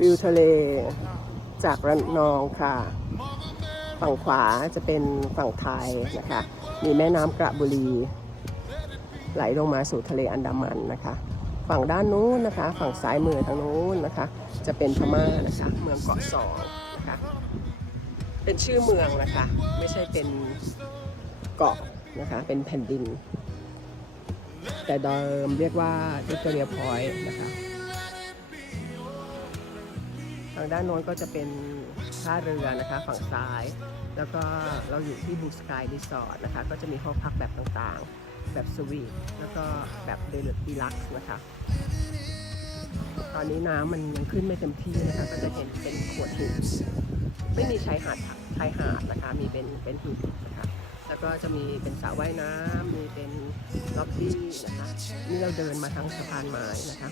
วิวทะเลจากระนองค่ะ ฝั่งขวาจะเป็นฝั่งไทยนะคะ มีแม่น้ำกระบุรี ไหลลงมาสู่ทะเลอันดามันนะคะ ฝั่งด้านนู้นนะคะ ฝั่งซ้ายมือทางนู้นนะคะ จะเป็นพม่านะคะเมืองเกาะสองนะคะ เป็นชื่อเมืองนะคะ ไม่ใช่เป็นเกาะนะคะ เป็นแผ่นดิน แต่เดิมเรียกว่าวิกตอเรียพอยต์นะคะ ทางด้านโน้นก็จะเป็นท่าเรือนะคะฝั่งซ้าย แล้วก็เราอยู่ที่บูสกายรีสอร์ทนะคะ ก็จะมีห้องพักแบบต่างๆ แบบสวีทแล้วก็แบบเดลดีลักซ์นะคะ ตอนนี้น้ำมันยังขึ้นไม่เต็มที่นะคะ ก็จะเห็นเป็นขวดหินไม่มีชายหาดชายหาดนะคะ มีเป็นเป็นหินนะคะ แล้วก็จะมีเป็นสระว่ายน้ำมีเป็นล็อบบี้นะคะ นี่เราเดินมาทางสะพานไม้นะคะ